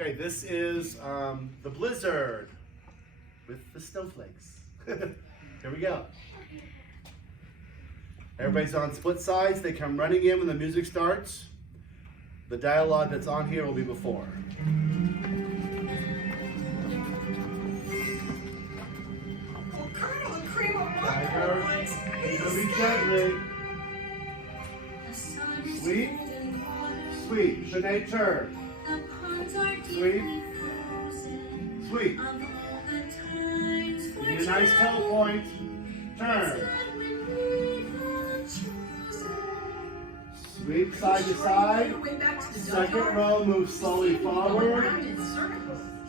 Okay, this is the blizzard with the snowflakes. Here we go. Everybody's on split sides. They come running in when the music starts. The dialogue that's on here will be before. Tiger, really gently. Sweet, sweet. Sinead, turn. Sweet, sweet. Give me a nice toe point. Turn. Sweep side to side. Second row, move slowly forward.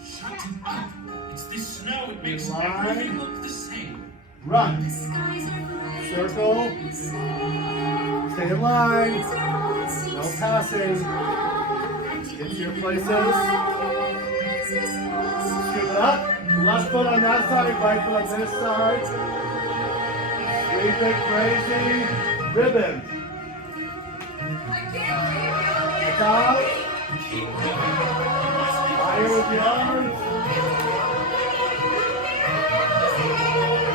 Shut up! It's this snow, it makes Line. everything look the same. Run. Circle. Stay in line. No passing. Get to your places. Scoop it up. Left foot on that side, right foot on this side. Sweep it crazy. Ribbon. Look out. Fire with the arms.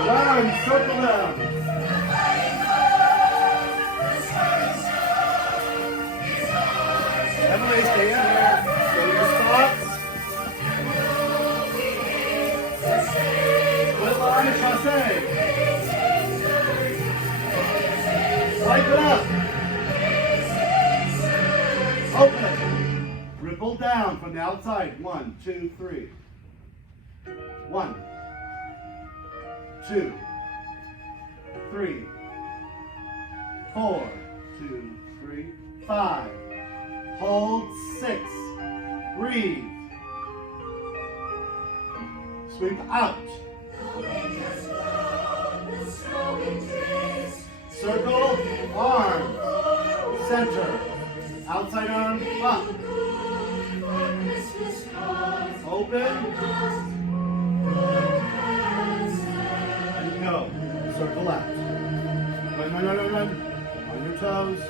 Run, circle them. Emily, stay in here. Stay in your spots. Split line, chasse. Swipe it up. Open. Ripple down from the outside. 1, 2, 3. 1, 2, 3, 4, 2, 3, 5. Hold 6. Breathe. Sweep out. Circle, arm, center, outside arm, up. Open. And go. Circle out. Run. On your toes.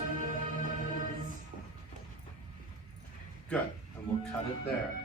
Good. And we'll cut it there.